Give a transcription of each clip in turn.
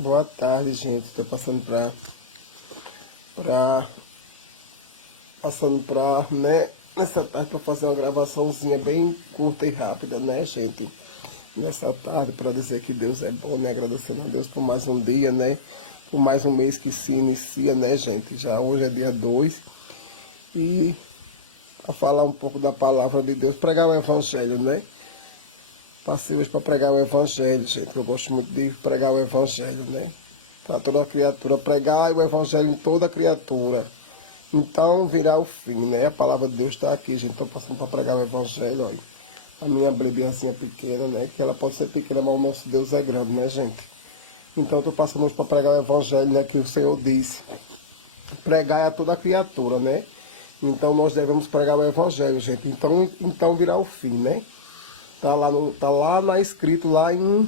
Boa tarde, gente. Estou passando pra, nessa tarde para fazer uma gravaçãozinha bem curta e rápida, né, gente? Nessa tarde para dizer que Deus é bom, né? Agradecendo a Deus por mais um dia, né? Por mais um mês que se inicia, né, gente? Já hoje é dia 2 e a falar um pouco da palavra de Deus, pregar o evangelho, né? Passei hoje para pregar o evangelho, gente. Eu gosto muito de pregar o evangelho, né? Para toda criatura, pregar o evangelho em toda criatura. Então virá o fim, né? A palavra de Deus está aqui, gente. Estou passando para pregar o evangelho, olha. A minha blebiazinha pequena, né? Que ela pode ser pequena, mas o nosso Deus é grande, né, gente? Então estou passando hoje para pregar o evangelho, né? Que o Senhor disse. Pregar é a toda criatura, né? Então nós devemos pregar o evangelho, gente. Então virá o fim, né? Tá lá escrito lá em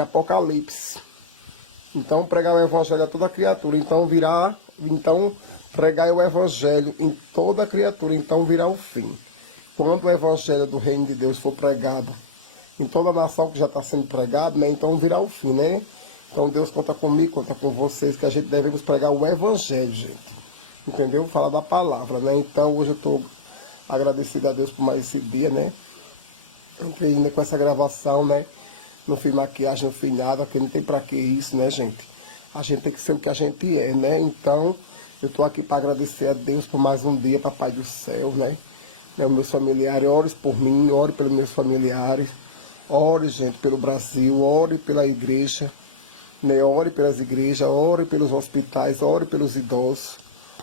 Apocalipse. Então pregar o evangelho a toda criatura. Então pregar o evangelho em toda criatura. Então virá o fim. Quando o evangelho do reino de Deus for pregado em toda a nação que já está sendo pregado, né? Então virá o fim, né? Então Deus conta comigo, conta com vocês, que a gente devemos pregar o evangelho, gente. Entendeu? Falar da palavra, né? Então hoje eu estou agradecido a Deus por mais esse dia, né? Entrei ainda com essa gravação, né? Não fiz maquiagem, não fiz nada, porque não tem pra que isso, né, gente? A gente tem que ser o que a gente é, né? Então, eu tô aqui para agradecer a Deus por mais um dia, Papai do céu, né? Os meus familiares, ore por mim, ore pelos meus familiares, ore, gente, pelo Brasil, ore pela igreja, né? Ore pelas igrejas, ore pelos hospitais, ore pelos idosos,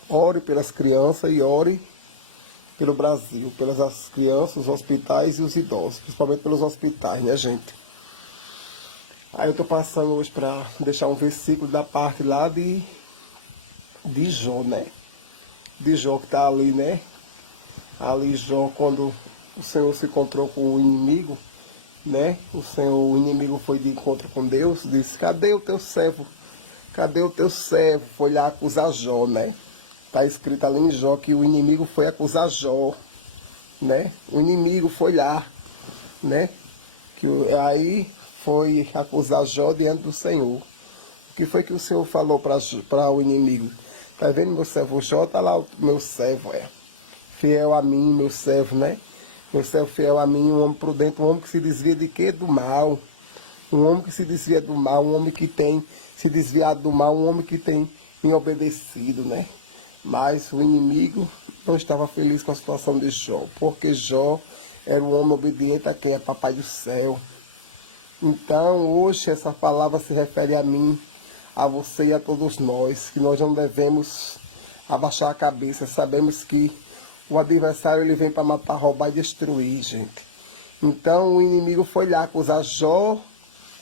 ore pelas crianças e ore pelo Brasil, pelas crianças, os hospitais e os idosos, principalmente pelos hospitais, né, gente? Aí eu tô passando hoje para deixar um versículo da parte lá de Jó, né? De Jó que tá ali, né? Ali Jó, quando o Senhor se encontrou com o inimigo, né? O inimigo foi de encontro com Deus, disse, cadê o teu servo? Cadê o teu servo? Foi lá acusar Jó, né? Tá escrito ali em Jó que o inimigo foi acusar Jó, né? O inimigo foi lá, né? Aí foi acusar Jó diante do Senhor. O que foi que o Senhor falou para o inimigo? Tá vendo meu servo Jó? Tá lá o meu servo, fiel a mim, meu servo, né? Meu servo fiel a mim, um homem prudente, um homem que se desvia de quê? Do mal. Um homem que se desvia do mal, um homem que tem se desviado do mal, um homem que tem me obedecido, né? Mas o inimigo não estava feliz com a situação de Jó, porque Jó era um homem obediente a quem é Papai do céu. Então, hoje, essa palavra se refere a mim, a você e a todos nós, que nós não devemos abaixar a cabeça. Sabemos que o adversário ele vem para matar, roubar e destruir, gente. Então, o inimigo foi lá acusar Jó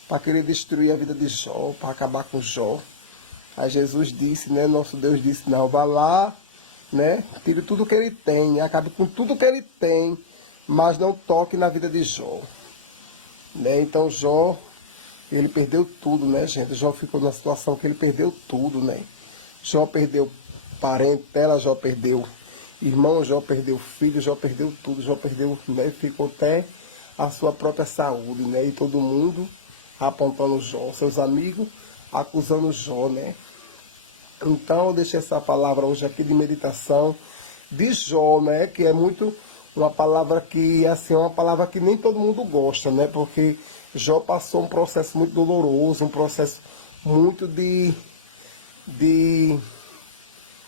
para querer destruir a vida de Jó, para acabar com Jó. Aí Jesus disse, né? Nosso Deus disse, não, vá lá, né? Tire tudo que ele tem, acabe com tudo que ele tem, mas não toque na vida de Jó. Né? Então Jó, ele perdeu tudo, né, gente? Jó ficou numa situação que ele perdeu tudo, né? Jó perdeu parentela, Jó perdeu irmão, Jó perdeu filho, Jó perdeu tudo, Jó perdeu, né? Ficou até a sua própria saúde, né? E todo mundo apontando Jó, seus amigos acusando Jó, né? Então eu deixei essa palavra hoje aqui de meditação de Jó, né? Que é muito uma palavra que, assim, é uma palavra que nem todo mundo gosta, né? Porque Jó passou um processo muito doloroso, um processo muito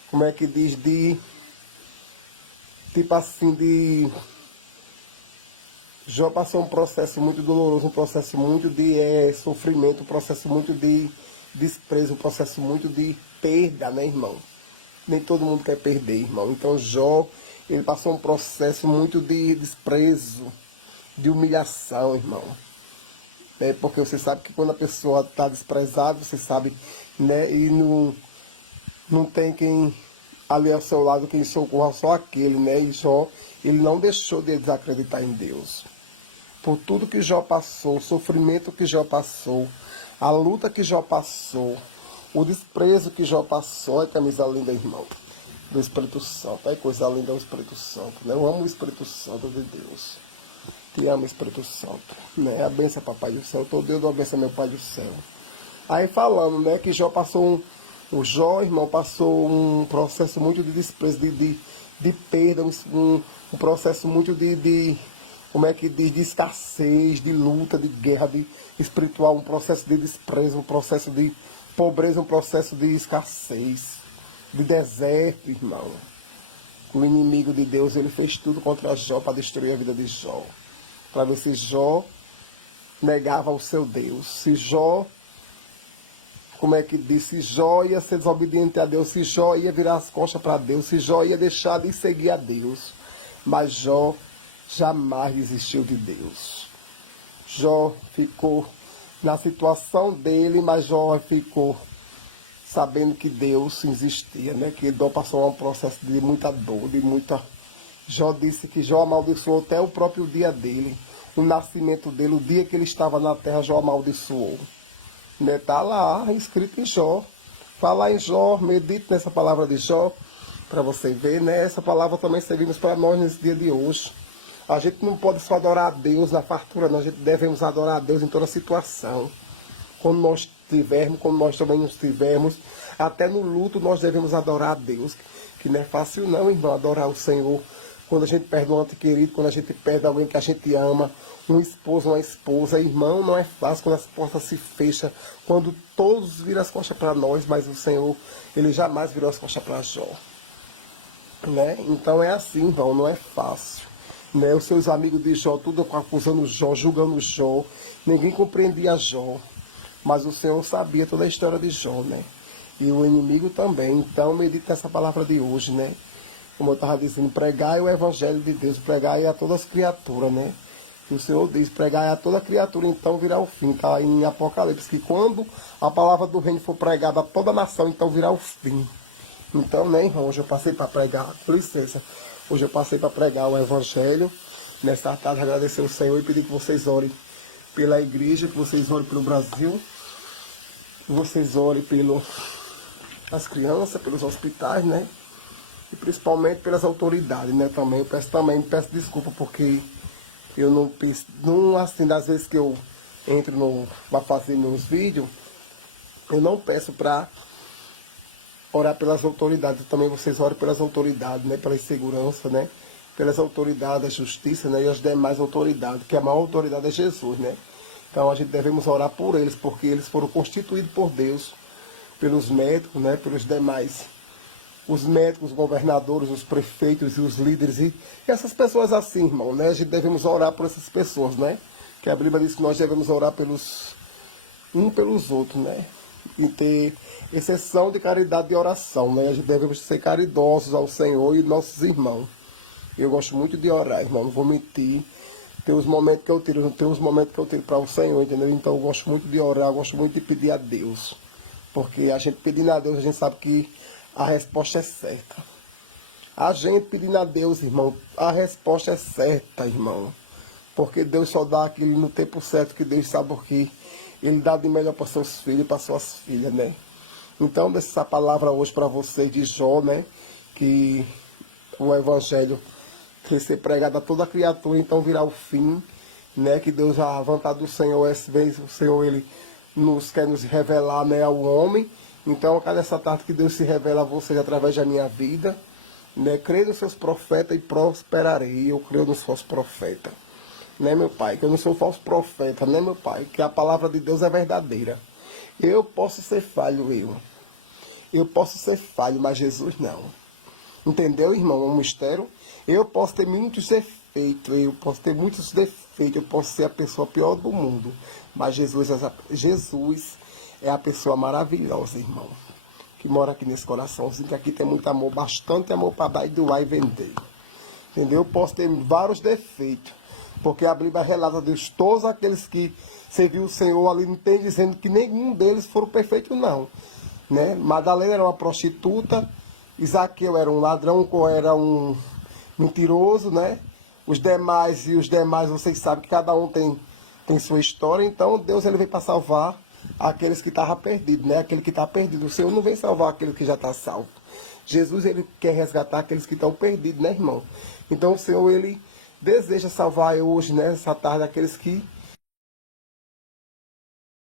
como é que diz, tipo assim, Jó passou um processo muito doloroso, um processo muito de sofrimento, um processo muito de desprezo, um processo muito de perda, né, irmão? Nem todo mundo quer perder, irmão. Então Jó, ele passou um processo muito de desprezo, de humilhação, irmão. Porque você sabe que quando a pessoa está desprezada, você sabe, né? E não tem quem ali ao seu lado, quem socorra, só aquele, né? E Jó, ele não deixou de desacreditar em Deus. Por tudo que Jó passou, o sofrimento que Jó passou, a luta que Jó passou, o desprezo que Jó passou, é camisa linda, irmão, do Espírito Santo. É coisa linda o Espírito Santo, né? Eu amo o Espírito Santo de Deus. Te amo, Espírito Santo, né? A benção, Papai do céu. Todo Deus, a benção, meu Pai do céu. Aí falando, né, que Jó passou o Jó, irmão, passou um processo muito de desprezo, de perda, um processo muito como é que diz, de escassez, de luta, de guerra, de espiritual, um processo de desprezo, um processo de pobreza, um processo de escassez, de deserto, irmão. O inimigo de Deus, ele fez tudo contra Jó para destruir a vida de Jó. Para ver se Jó negava o seu Deus. Se Jó, como é que diz, se Jó ia ser desobediente a Deus, se Jó ia virar as costas para Deus, se Jó ia deixar de seguir a Deus. Mas Jó jamais desistiu de Deus. Jó ficou na situação dele, mas Jó ficou sabendo que Deus existia, né? Que Jó passou um processo de muita dor, de muita... Jó disse que Jó amaldiçoou até o próprio dia dele, o nascimento dele, o dia que ele estava na terra, Jó amaldiçoou. Né? Tá lá, escrito em Jó. Fala em Jó, medite nessa palavra de Jó, para você ver, né? Essa palavra também servimos para nós nesse dia de hoje. A gente não pode só adorar a Deus na fartura, não. A gente devemos adorar a Deus em toda situação. Quando nós tivermos, quando nós também nos tivermos, até no luto nós devemos adorar a Deus. Que não é fácil não, irmão, adorar o Senhor. Quando a gente perde um ente querido, quando a gente perde alguém que a gente ama, um esposo, uma esposa, irmão, não é fácil quando as portas se fecham, quando todos viram as costas para nós, mas o Senhor, ele jamais virou as costas para Jó. Né? Então é assim, irmão, não é fácil. Né? Os seus amigos de Jó, tudo acusando Jó, julgando Jó, ninguém compreendia Jó, mas o Senhor sabia toda a história de Jó, né? E o inimigo também. Então medita essa palavra de hoje, né? Como eu estava dizendo, pregai o evangelho de Deus, pregai a todas as criaturas, né? E o Senhor diz, pregai a toda criatura, então virá o fim. Está em Apocalipse, que quando a palavra do reino for pregada a toda a nação, então virá o fim. Então, né, irmão, hoje eu passei para pregar, com licença, hoje eu passei para pregar o evangelho. Nesta tarde, agradecer ao Senhor e pedir que vocês orem pela igreja, que vocês orem pelo Brasil, que vocês orem pelas crianças, pelos hospitais, né? E principalmente pelas autoridades, né? Também, peço desculpa porque eu não assim, das vezes que eu entro para fazer meus vídeos, eu não peço para orar pelas autoridades. Também vocês orem pelas autoridades, né? Pela segurança, né? Pelas autoridades da justiça, né? E as demais autoridades, que a maior autoridade é Jesus, né? Então a gente devemos orar por eles, porque eles foram constituídos por Deus, pelos médicos, né? Pelos demais, os médicos, os governadores, os prefeitos e os líderes, e essas pessoas assim, irmão, né? A gente devemos orar por essas pessoas, né? Que a Bíblia diz que nós devemos orar pelos outros, né? E ter exceção de caridade de oração, né? A gente devemos ser caridosos ao Senhor e nossos irmãos. Eu gosto muito de orar, irmão, não vou mentir. Tem os momentos que eu tiro, não tem os momentos que eu tiro para o Senhor, entendeu? Então eu gosto muito de orar, eu gosto muito de pedir a Deus. Porque a gente pedindo a Deus, a gente sabe que a resposta é certa. A gente pedindo a Deus, irmão, a resposta é certa, irmão. Porque Deus só dá aquilo no tempo certo, que Deus sabe o que Ele dá de melhor para seus filhos e para suas filhas, né? Então, dessa palavra hoje para vocês de Jó, né? Que o Evangelho que ser pregado a toda criatura, então virá o fim, né? Que Deus, a vontade do Senhor, essa vez o Senhor, Ele quer nos revelar, né, ao homem. Então, a cada essa tarde que Deus se revela a vocês através da minha vida, né? Creio nos seus profetas e prosperarei. Eu creio nos falsos profetas, né, meu Pai? Que eu não sou falso profeta, né, meu Pai? Que a palavra de Deus é verdadeira. Eu posso ser falho, eu posso ser falho, mas Jesus não. Entendeu, irmão? É um mistério. Eu posso ter muitos defeitos, eu posso ser a pessoa pior do mundo, mas Jesus é a pessoa maravilhosa, irmão, que mora aqui nesse coraçãozinho, que aqui tem muito amor, bastante amor para dar e doar e vender. Entendeu? Eu posso ter vários defeitos, porque a Bíblia relata de todos aqueles que serviu o Senhor ali, não tem dizendo que nenhum deles foram perfeitos, não. Né? Madalena era uma prostituta, Isaqueu era um ladrão, era um mentiroso, né? Os demais, vocês sabem que cada um tem sua história, então Deus, ele veio para salvar aqueles que estavam perdidos, né? Aquele que está perdido. O Senhor não vem salvar aquele que já está salvo. Jesus, ele quer resgatar aqueles que estão perdidos, né, irmão? Então o Senhor, ele deseja salvar hoje, né, essa tarde, aqueles que